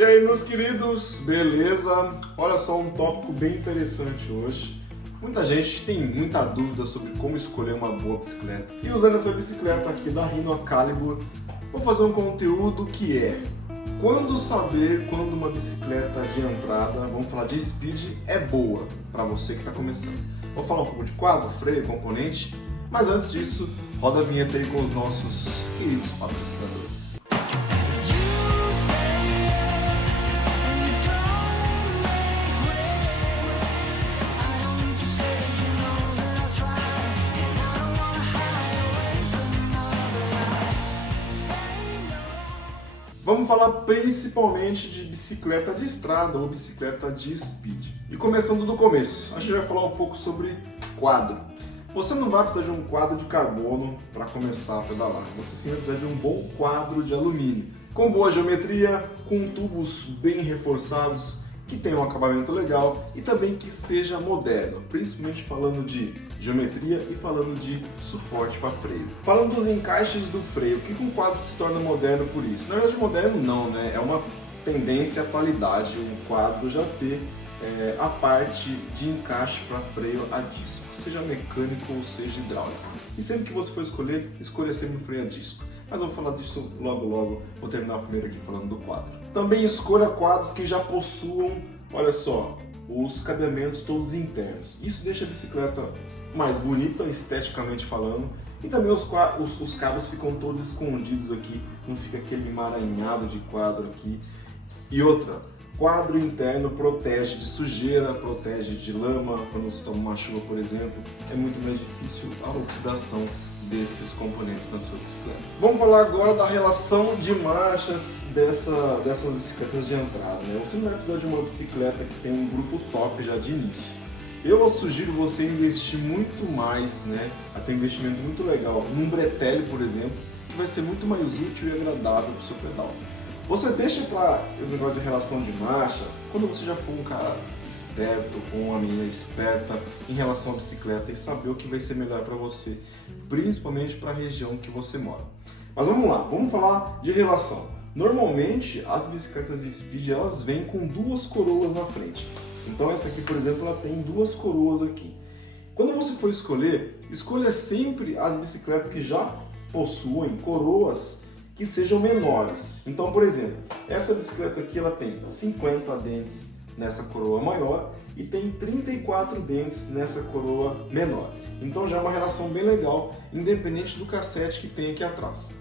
E aí, meus queridos, beleza? Olha só um tópico bem interessante hoje. Muita gente tem muita dúvida sobre como escolher uma boa bicicleta. E usando essa bicicleta aqui da Rhino Calibur, vou fazer um conteúdo que é quando saber quando uma bicicleta de entrada, vamos falar de speed, é boa para você que está começando. Vou falar um pouco de quadro, freio, componente, mas antes disso, roda a vinheta aí com os nossos queridos patrocinadores. Vamos falar principalmente de bicicleta de estrada ou bicicleta de speed. E começando do começo, a gente vai falar um pouco sobre quadro. Você não vai precisar de um quadro de carbono para começar a pedalar. Você sim vai precisar de um bom quadro de alumínio, com boa geometria, com tubos bem reforçados, que tenha um acabamento legal e também que seja moderno, principalmente falando de geometria e falando de suporte para freio. Falando dos encaixes do freio, o que um quadro se torna moderno por isso? Na verdade, moderno não, né? É uma tendência à atualidade um quadro já ter a parte de encaixe para freio a disco, seja mecânico ou seja hidráulico. E sempre que você for escolher, escolha sempre o freio a disco. Mas eu vou falar disso logo, vou terminar primeiro aqui falando do quadro. Também escolha quadros que já possuam, olha só, os cabeamentos todos internos. Isso deixa a bicicleta mais bonita, esteticamente falando, e também os cabos ficam todos escondidos aqui, não fica aquele emaranhado de quadro aqui. E outra, quadro interno protege de sujeira, protege de lama, quando você toma uma chuva, por exemplo, é muito mais difícil a oxidação desses componentes na sua bicicleta. Vamos falar agora da relação de marchas dessas bicicletas de entrada, né? Você não vai precisar de uma bicicleta que tem um grupo top já de início. Eu sugiro você investir muito mais, né? Até um investimento muito legal num bretelle, por exemplo, que vai ser muito mais útil e agradável para o seu pedal. Você deixa para esse negócio de relação de marcha quando você já for um cara esperto ou uma menina esperta em relação à bicicleta e saber o que vai ser melhor para você, principalmente para a região que você mora. Mas vamos lá, vamos falar de relação. Normalmente as bicicletas de speed elas vêm com duas coroas na frente. Então essa aqui, por exemplo, ela tem duas coroas aqui. Quando você for escolher, escolha sempre as bicicletas que já possuem coroas que sejam menores. Então, por exemplo, essa bicicleta aqui ela tem 50 dentes nessa coroa maior e tem 34 dentes nessa coroa menor. Então já é uma relação bem legal, independente do cassete que tem aqui atrás.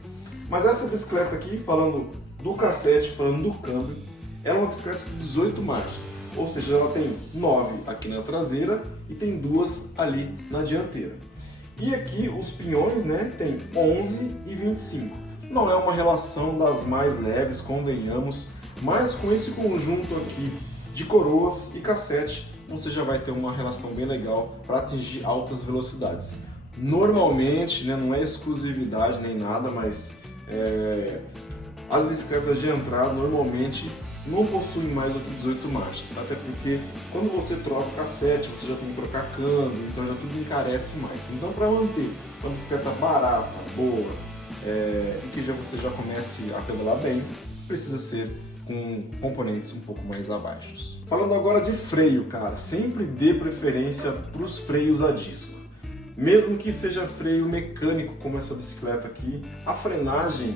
Mas essa bicicleta aqui, falando do cassete, falando do câmbio, ela é uma bicicleta de 18 marchas. Ou seja, ela tem 9 aqui na traseira e tem 2 ali na dianteira. E aqui os pinhões, né, tem 11 e 25. Não é uma relação das mais leves, convenhamos, mas com esse conjunto aqui de coroas e cassete, você já vai ter uma relação bem legal para atingir altas velocidades. Normalmente, né, não é exclusividade nem nada, mas as bicicletas de entrada normalmente não possuem mais do que 18 marchas, até porque quando você troca o cassete, você já tem que trocar câmbio, então já tudo encarece mais. Então, para manter uma bicicleta barata, boa, e que você já comece a pedalar bem, precisa ser com componentes um pouco mais abaixo. Falando agora de freio, cara, sempre dê preferência para os freios a disco. Mesmo que seja freio mecânico, como essa bicicleta aqui, a frenagem,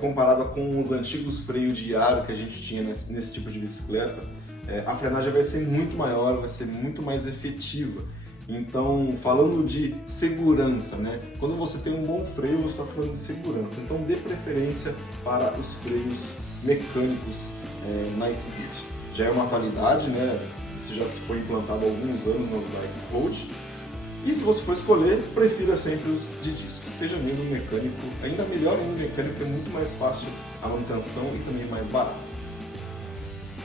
comparada com os antigos freios de aro que a gente tinha nesse tipo de bicicleta, a frenagem vai ser muito maior, vai ser muito mais efetiva. Então, falando de segurança, né? Quando você tem um bom freio, você está falando de segurança. Então, dê preferência para os freios mecânicos na speed. Já é uma atualidade, né? Isso já foi implantado há alguns anos nas bikes road. E se você for escolher, prefira sempre os de disco, seja mesmo mecânico. Ainda melhor ainda mecânico, é muito mais fácil a manutenção e também mais barato.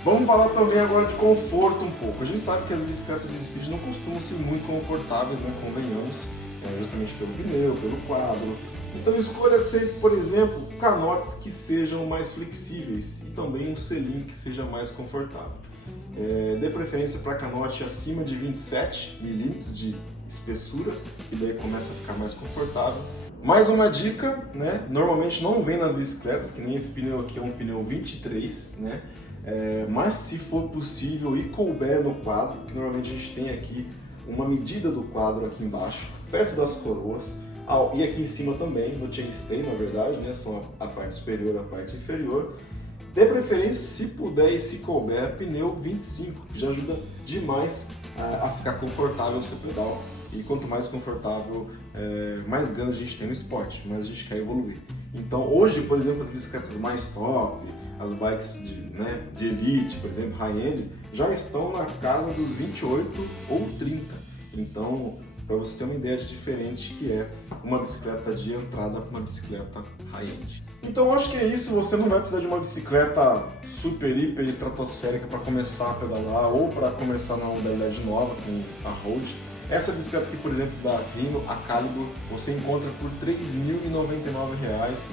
Vamos falar também agora de conforto um pouco. A gente sabe que as bicicletas de speed não costumam ser muito confortáveis, né? Convenhamos, justamente pelo pneu, pelo quadro. Então escolha sempre, por exemplo, canotes que sejam mais flexíveis e também um selim que seja mais confortável. Dê preferência para canote acima de 27 milímetros de espessura, e daí começa a ficar mais confortável. Mais uma dica, né? Normalmente não vem nas bicicletas, que nem esse pneu aqui é um pneu 23, né? mas se for possível e couber no quadro, que normalmente a gente tem aqui uma medida do quadro aqui embaixo, perto das coroas, e aqui em cima também, no chainstay, na verdade, né, são a parte superior e a parte inferior. De preferência, se puder e se couber, pneu 25, que já ajuda demais a ficar confortável o seu pedal. E quanto mais confortável, mais ganho a gente tem no esporte, mais a gente quer evoluir. Então hoje, por exemplo, as bicicletas mais top, as bikes de elite, por exemplo, high-end, já estão na casa dos 28 ou 30. Então, para você ter uma ideia de diferente que é uma bicicleta de entrada para uma bicicleta high-end. Então acho que é isso, você não vai precisar de uma bicicleta super, hiper estratosférica para começar a pedalar ou para começar na modalidade nova com a Road. Essa bicicleta aqui, por exemplo, da Rhino, a Calibur, você encontra por R$ 3.099.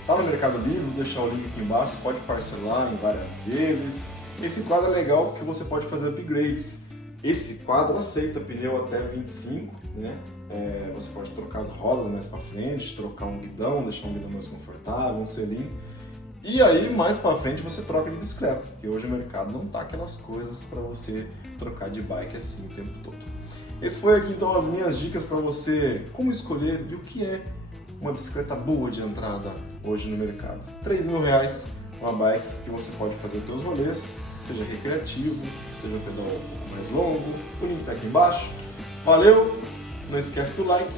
Está no Mercado Livre, vou deixar o link aqui embaixo, você pode parcelar em várias vezes. Esse quadro é legal porque você pode fazer upgrades. Esse quadro aceita pneu até 25, né? Você pode trocar as rodas mais para frente, trocar um guidão, deixar um guidão mais confortável, um selim. E aí, mais para frente, você troca de bicicleta, porque hoje o mercado não tá aquelas coisas para você trocar de bike assim o tempo todo. Esse foi aqui então as minhas dicas para você como escolher e o que é uma bicicleta boa de entrada hoje no mercado. R$ 3.000, uma bike que você pode fazer os seus rolês, seja recreativo, seja um pedal um pouco mais longo. O link está aqui embaixo. Valeu! Não esquece do like